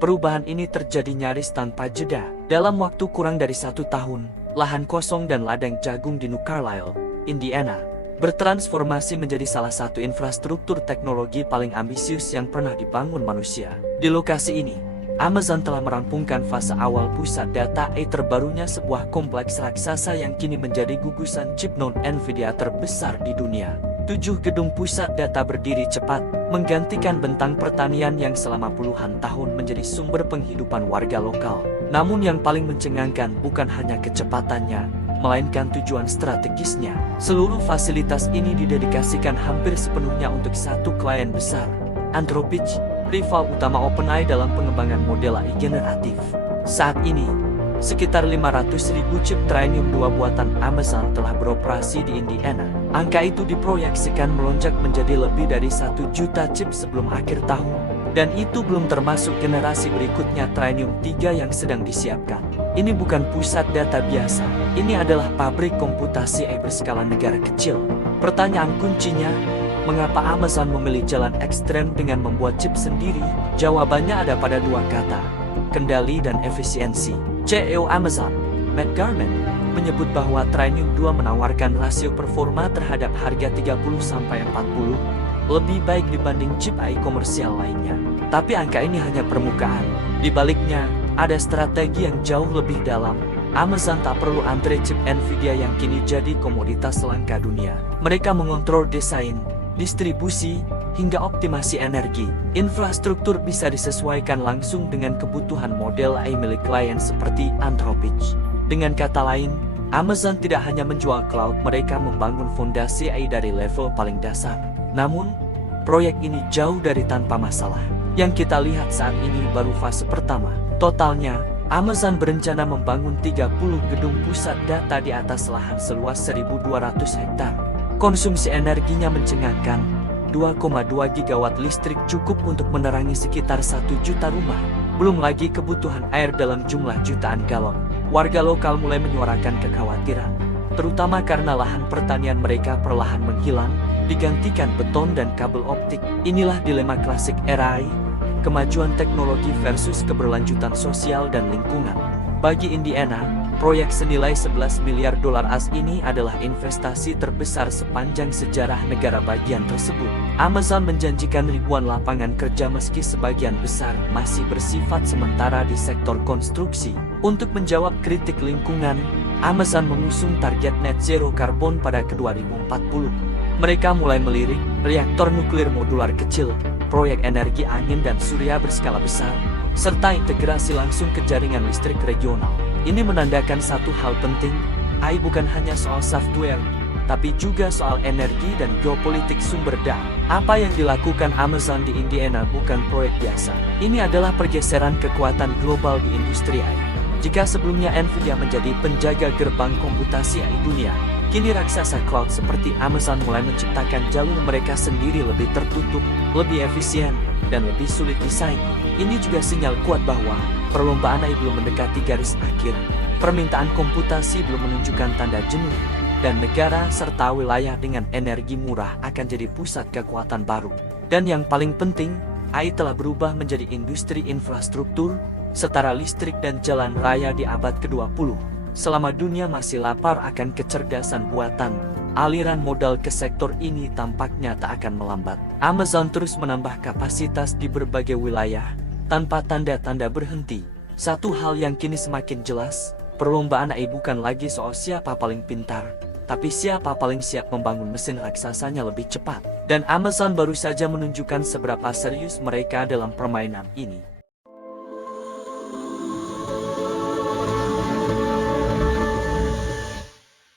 Perubahan ini terjadi nyaris tanpa jeda. Dalam waktu kurang dari 1 tahun, lahan kosong dan ladang jagung di New Carlisle, Indiana, bertransformasi menjadi salah satu infrastruktur teknologi paling ambisius yang pernah dibangun manusia. Di lokasi ini, Amazon telah merampungkan fase awal pusat data AI terbarunya, sebuah kompleks raksasa yang kini menjadi gugusan chip non-NVIDIA terbesar di dunia. 7 gedung pusat data berdiri cepat, menggantikan bentang pertanian yang selama puluhan tahun menjadi sumber penghidupan warga lokal. Namun yang paling mencengangkan bukan hanya kecepatannya, melainkan tujuan strategisnya. Seluruh fasilitas ini didedikasikan hampir sepenuhnya untuk satu klien besar, Anthropic, rival utama OpenAI dalam pengembangan model AI generatif. Saat ini, sekitar 500.000 chip Trainium 2 buatan Amazon telah beroperasi di Indiana. Angka itu diproyeksikan melonjak menjadi lebih dari 1 juta chip sebelum akhir tahun. Dan itu belum termasuk generasi berikutnya Trainium 3 yang sedang disiapkan. Ini bukan pusat data biasa, ini adalah pabrik komputasi AI berskala negara kecil. Pertanyaan kuncinya, mengapa Amazon memilih jalan ekstrem dengan membuat chip sendiri? Jawabannya ada pada 2 kata, kendali dan efisiensi. CEO Amazon, Matt Garman, menyebut bahwa Trainium 2 menawarkan rasio performa terhadap harga 30-40 lebih baik dibanding chip AI komersial lainnya. Tapi angka ini hanya permukaan. Di baliknya, ada strategi yang jauh lebih dalam. Amazon tak perlu antre chip NVIDIA yang kini jadi komoditas langka dunia. Mereka mengontrol desain, distribusi, hingga optimasi energi. Infrastruktur bisa disesuaikan langsung dengan kebutuhan model AI milik klien seperti Anthropic. Dengan kata lain, Amazon tidak hanya menjual cloud, mereka membangun fondasi AI dari level paling dasar. Namun, proyek ini jauh dari tanpa masalah. Yang kita lihat saat ini baru fase pertama. Totalnya, Amazon berencana membangun 30 gedung pusat data di atas lahan seluas 1.200 hektar. Konsumsi energinya mencengangkan, 2,2 gigawatt listrik cukup untuk menerangi sekitar 1 juta rumah. Belum lagi kebutuhan air dalam jumlah jutaan galon. Warga lokal mulai menyuarakan kekhawatiran, terutama karena lahan pertanian mereka perlahan menghilang, digantikan beton dan kabel optik. Inilah dilema klasik era AI, kemajuan teknologi versus keberlanjutan sosial dan lingkungan. Bagi Indiana, proyek senilai 11 miliar dolar AS ini adalah investasi terbesar sepanjang sejarah negara bagian tersebut. Amazon menjanjikan ribuan lapangan kerja meski sebagian besar masih bersifat sementara di sektor konstruksi. Untuk menjawab kritik lingkungan, Amazon mengusung target net zero karbon pada 2040. Mereka mulai melirik reaktor nuklir modular kecil, proyek energi angin dan surya berskala besar, serta integrasi langsung ke jaringan listrik regional. Ini menandakan satu hal penting, AI bukan hanya soal software, tapi juga soal energi dan geopolitik sumber daya. Apa yang dilakukan Amazon di Indiana bukan proyek biasa. Ini adalah pergeseran kekuatan global di industri AI. Jika sebelumnya NVIDIA menjadi penjaga gerbang komputasi AI dunia, kini raksasa cloud seperti Amazon mulai menciptakan jalur mereka sendiri, lebih tertutup, lebih efisien, dan lebih sulit disaingi. Ini juga sinyal kuat bahwa perlombaan AI belum mendekati garis akhir. Permintaan komputasi belum menunjukkan tanda jenuh, dan negara serta wilayah dengan energi murah akan jadi pusat kekuatan baru. Dan yang paling penting, AI telah berubah menjadi industri infrastruktur, setara listrik dan jalan raya di abad ke-20. Selama dunia masih lapar akan kecerdasan buatan, aliran modal ke sektor ini tampaknya tak akan melambat. Amazon terus menambah kapasitas di berbagai wilayah, tanpa tanda-tanda berhenti. Satu hal yang kini semakin jelas, perlombaan AI bukan lagi soal siapa paling pintar, tapi siapa paling siap membangun mesin raksasanya lebih cepat. Dan Amazon baru saja menunjukkan seberapa serius mereka dalam permainan ini.